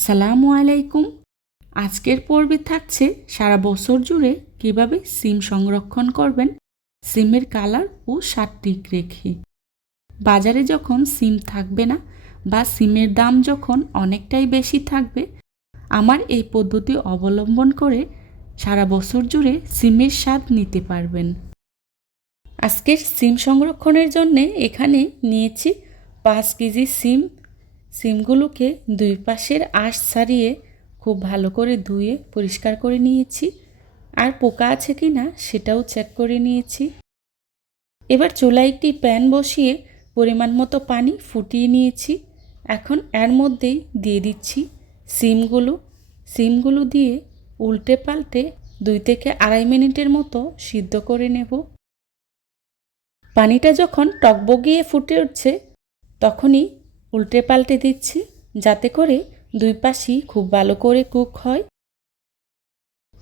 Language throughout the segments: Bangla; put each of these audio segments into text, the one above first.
আসসালামু আলাইকুম। আজকের পর্বে থাকছে সারা বছর জুড়ে কীভাবে সিম সংরক্ষণ করবেন, সিমের কালার ও স্বাদ রেখে। বাজারে যখন সিম থাকবে না বা সিমের দাম যখন অনেকটাই বেশি থাকবে, আমার এই পদ্ধতি অবলম্বন করে সারা বছর জুড়ে সিমের স্বাদ নিতে পারবেন। আজকের সিম সংরক্ষণের জন্যে এখানে নিয়েছি পাঁচ কেজি সিম সিমগুলোকে দুই পাশের আঁশ ছাড়িয়ে খুব ভালো করে ধুয়ে পরিষ্কার করে নিয়েছি। আর পোকা আছে কি না সেটাও চেক করে নিয়েছি। এবার চুলায় একটি প্যান বসিয়ে পরিমাণ মতো পানি ফুটিয়ে নিয়েছি। এখন এর মধ্যেই দিয়ে দিচ্ছি সিমগুলো। সিমগুলো দিয়ে উল্টে পাল্টে দুই থেকে আড়াই মিনিটের মতো সিদ্ধ করে নেব। পানিটা যখন টকবগিয়ে ফুটে উঠছে, তখনই উল্টে পাল্টে দিচ্ছি, যাতে করে দুই পাশই খুব ভালো করে কুক হয়।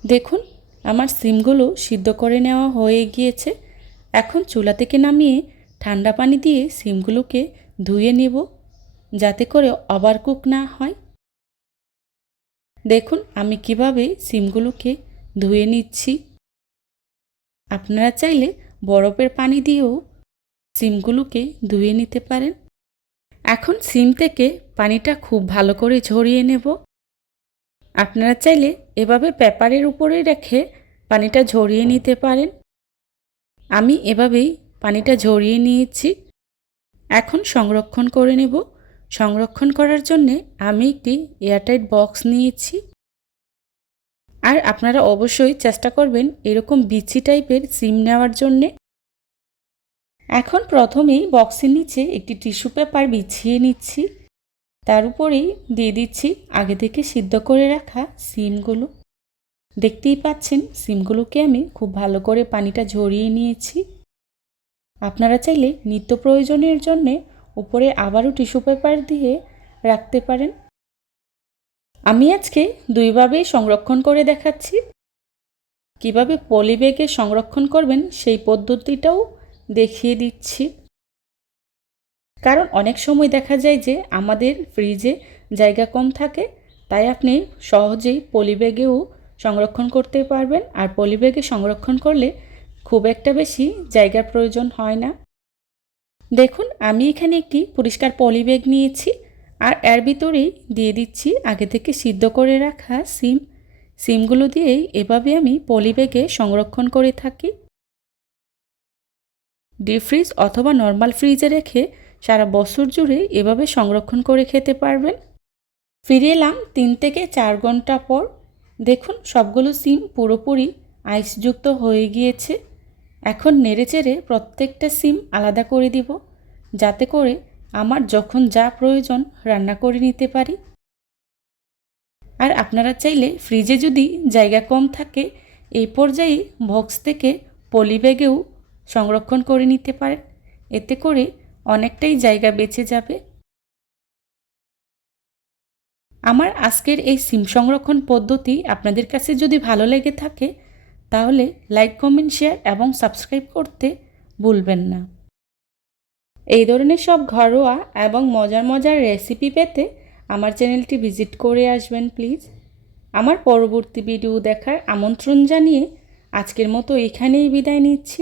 দেখুন, আমার সিমগুলো সিদ্ধ করে নেওয়া হয়ে গিয়েছে। এখন চুলা থেকে নামিয়ে ঠান্ডা পানি দিয়ে সিমগুলোকে ধুয়ে নেব, যাতে করে ওভার কুক না হয়। দেখুন, আমি কীভাবে সিমগুলোকে ধুয়ে নিচ্ছি। আপনারা চাইলে বরফের পানি দিয়েও সিমগুলোকে ধুয়ে নিতে পারেন। এখন সিম থেকে পানিটা খুব ভালো করে ঝরিয়ে নেব। আপনারা চাইলে এভাবে পেপারের উপরে রেখে পানিটা ঝরিয়ে নিতে পারেন। আমি এভাবেই পানিটা ঝরিয়ে নিয়েছি। এখন সংরক্ষণ করে নেব। সংরক্ষণ করার জন্যে আমি একটি এয়ারটাইট বক্স নিয়েছি। আর আপনারা অবশ্যই চেষ্টা করবেন এরকম বিচি টাইপের সিম নেওয়ার জন্যে। এখন প্রথমেই বক্সের নিচে একটি টিস্যু পেপার বিছিয়ে নিচ্ছি। তার উপরেই দিয়ে দিচ্ছি আগে থেকে সিদ্ধ করে রাখা সিমগুলো। দেখতেই পাচ্ছেন, সিমগুলোকে আমি খুব ভালো করে পানিটা ঝরিয়ে নিয়েছি। আপনারা চাইলে নিত্য প্রয়োজনের জন্যে উপরে আবারও টিস্যু পেপার দিয়ে রাখতে পারেন। আমি আজকে দুইভাবেই সংরক্ষণ করে দেখাচ্ছি। কীভাবে পলিব্যাগে সংরক্ষণ করবেন সেই পদ্ধতিটাও দেখিয়ে দিচ্ছি। কারণ অনেক সময় দেখা যায় যে আমাদের ফ্রিজে জায়গা কম থাকে, তাই আপনি সহজেই পলিব্যাগেও সংরক্ষণ করতে পারবেন। আর পলিব্যাগে সংরক্ষণ করলে খুব একটা বেশি জায়গার প্রয়োজন হয় না। দেখুন, আমি এখানে একটি পরিষ্কার পলিব্যাগ নিয়েছি আর এর ভিতরেই দিয়ে দিচ্ছি আগে থেকে সিদ্ধ করে রাখা সিম। সিমগুলো দিয়েই এভাবে আমি পলিব্যাগে সংরক্ষণ করে থাকি। ডিপ ফ্রিজ অথবা নর্মাল ফ্রিজে রেখে সারা বছর জুড়ে এভাবে সংরক্ষণ করে খেতে পারবেন। ফিরে এলাম তিন থেকে চার ঘণ্টা পর। দেখুন, সবগুলো সিম পুরোপুরি আইসযুক্ত হয়ে গিয়েছে। এখন নেড়েচেড়ে প্রত্যেকটা সিম আলাদা করে দিব, যাতে করে আমার যখন যা প্রয়োজন রান্না করে নিতে পারি। আর আপনারা চাইলে ফ্রিজে যদি জায়গা কম থাকে, এই পর্যায়ে বক্স থেকে পলিব্যাগেও সংরক্ষণ করে নিতে পারেন এতে করে অনেকটাই জায়গা বেঁচে যাবে। আমার আজকের এই সিম সংরক্ষণ পদ্ধতি আপনাদের কাছে যদি ভালো লেগে থাকে, তাহলে লাইক, কমেন্ট, শেয়ার এবং সাবস্ক্রাইব করতে ভুলবেন না। এই ধরনের সব ঘরোয়া এবং মজার মজার রেসিপি পেতে আমার চ্যানেলটি ভিজিট করে আসবেন, প্লিজ। আমার পরবর্তী ভিডিও দেখার আমন্ত্রণ জানিয়ে আজকের মতো এখানেই বিদায় নিচ্ছি।